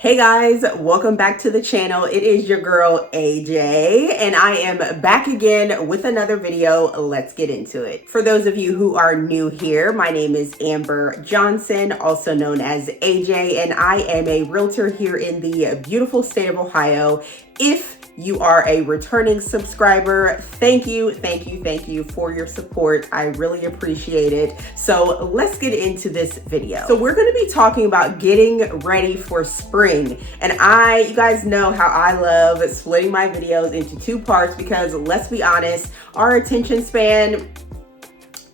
Hey guys, welcome back to the channel. It is your girl AJ and I am back again with another video. Let's get into it. For those of you who are new here, my name is Amber Johnson, also known as AJ, and I am a realtor here in the beautiful state of Ohio. If you are a returning subscriber, thank you for your support. I really appreciate it. So let's get into this video. So we're going to be talking about getting ready for spring. And you guys know how I love splitting my videos into two parts because let's be honest, our attention span,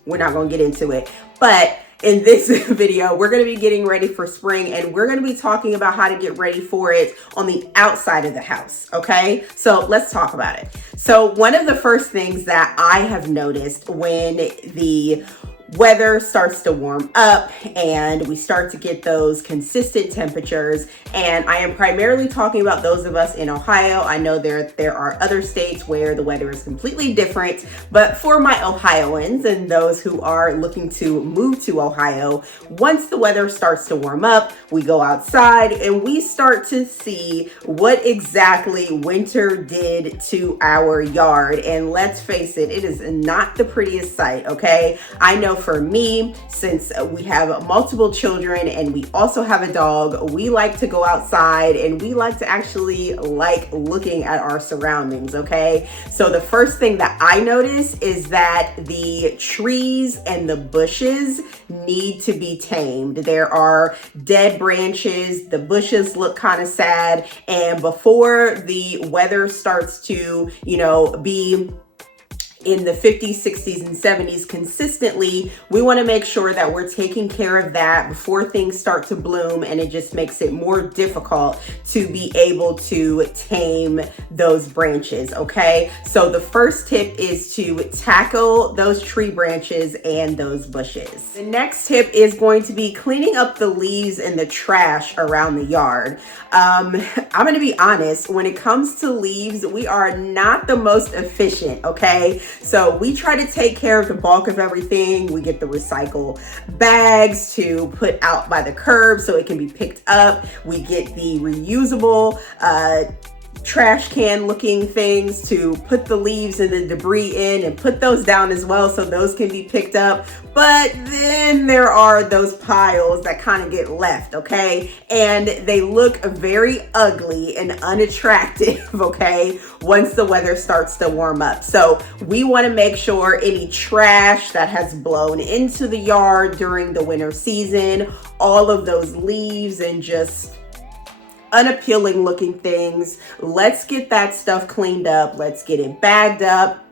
we're not going to get into it, but in this video, we're going to be getting ready for spring and we're going to be talking about how to get ready for it on the outside of the house. Okay, so let's talk about it. So one of the first things that I have noticed when the weather starts to warm up and we start to get those consistent temperatures, and I am primarily talking about those of us in Ohio. I know there are other states where the weather is completely different, but for my Ohioans and those who are looking to move to Ohio, once the weather starts to warm up, we go outside and we start to see what exactly winter did to our yard. And let's face it, it is not the prettiest sight, okay? I know for me, since we have multiple children and we also have a dog, we like to go outside and we like to actually like looking at our surroundings, okay? So the first thing that I notice is that the trees and the bushes need to be tamed. There are dead branches, the bushes look kind of sad, and before the weather starts to, be in the 50s, 60s, and 70s consistently, we want to make sure that we're taking care of that before things start to bloom, and it just makes it more difficult to be able to tame those branches, okay? So the first tip is to tackle those tree branches and those bushes. The next tip is going to be cleaning up the leaves and the trash around the yard. I'm going to be honest, when it comes to leaves, we are not the most efficient, okay? So we try to take care of the bulk of everything. We get the recycle bags to put out by the curb so it can be picked up. We get the reusable trash can looking things to put the leaves and the debris in and put those down as well so those can be picked up. But then there are those piles that kind of get left, okay? And they look very ugly and unattractive, okay, once the weather starts to warm up. So we want to make sure any trash that has blown into the yard during the winter season, all of those leaves and just unappealing looking things, let's get that stuff cleaned up. Let's get it bagged up.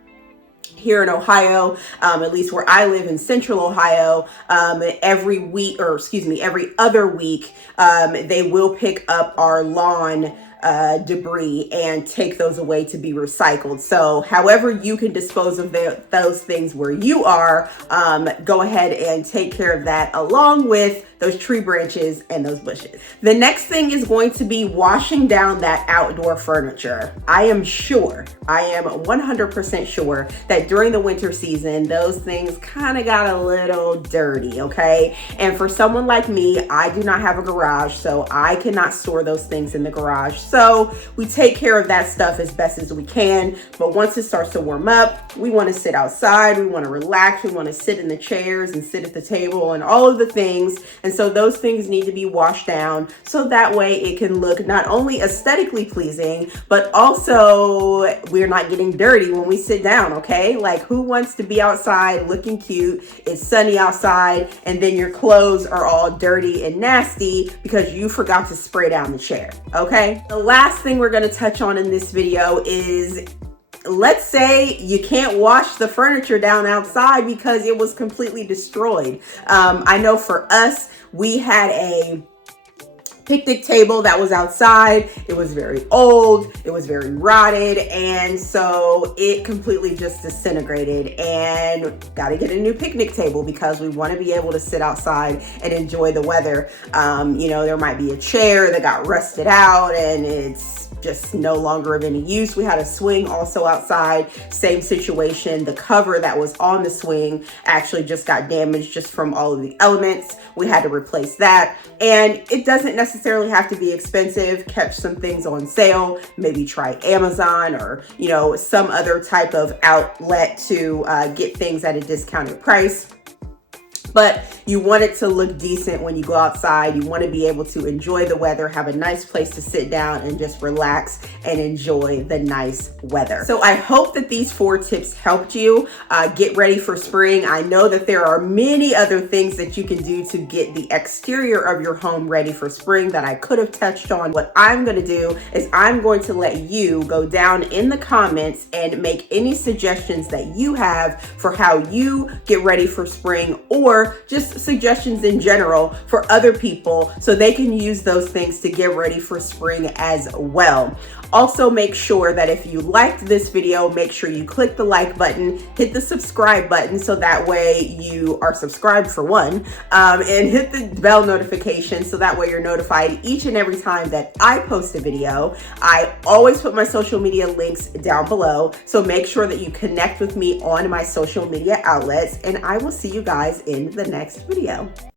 Here in Ohio, at least where I live in central Ohio, every other week, they will pick up our lawn debris and take those away to be recycled. So however you can dispose of those things where you are, go ahead and take care of that along with those tree branches and those bushes. The next thing is going to be washing down that outdoor furniture. I am 100% sure that during the winter season, those things kind of got a little dirty, okay? And for someone like me, I do not have a garage, so I cannot store those things in the garage. So we take care of that stuff as best as we can. But once it starts to warm up, we want to sit outside, we want to relax, we want to sit in the chairs and sit at the table and all of the things. And so those things need to be washed down so that way it can look not only aesthetically pleasing, but also we're not getting dirty when we sit down, okay? Like, who wants to be outside looking cute? It's sunny outside and then your clothes are all dirty and nasty because you forgot to spray down the chair, okay? The last thing we're going to touch on in this video is, let's say you can't wash the furniture down outside because it was completely destroyed. I know for us, we had a picnic table that was outside. It was very old, it was very rotted, and so it completely just disintegrated, and got to get a new picnic table because we want to be able to sit outside and enjoy the weather. There might be a chair that got rusted out and it's just no longer of any use. We had a swing also outside, same situation. The cover that was on the swing actually just got damaged just from all of the elements. We had to replace that. And it doesn't necessarily have to be expensive. Catch some things on sale, maybe try Amazon or, you know, some other type of outlet to get things at a discounted price. But you want it to look decent when you go outside. You want to be able to enjoy the weather, have a nice place to sit down and just relax and enjoy the nice weather. So I hope that these 4 tips helped you get ready for spring. I know that there are many other things that you can do to get the exterior of your home ready for spring that I could have touched on. What I'm going to do is I'm going to let you go down in the comments and make any suggestions that you have for how you get ready for spring, or just suggestions in general for other people so they can use those things to get ready for spring as well. Also, make sure that if you liked this video, make sure you click the like button, hit the subscribe button so that way you are subscribed for one, and hit the bell notification so that way you're notified each and every time that I post a video. I always put my social media links down below, so make sure that you connect with me on my social media outlets, and I will see you guys in the next video.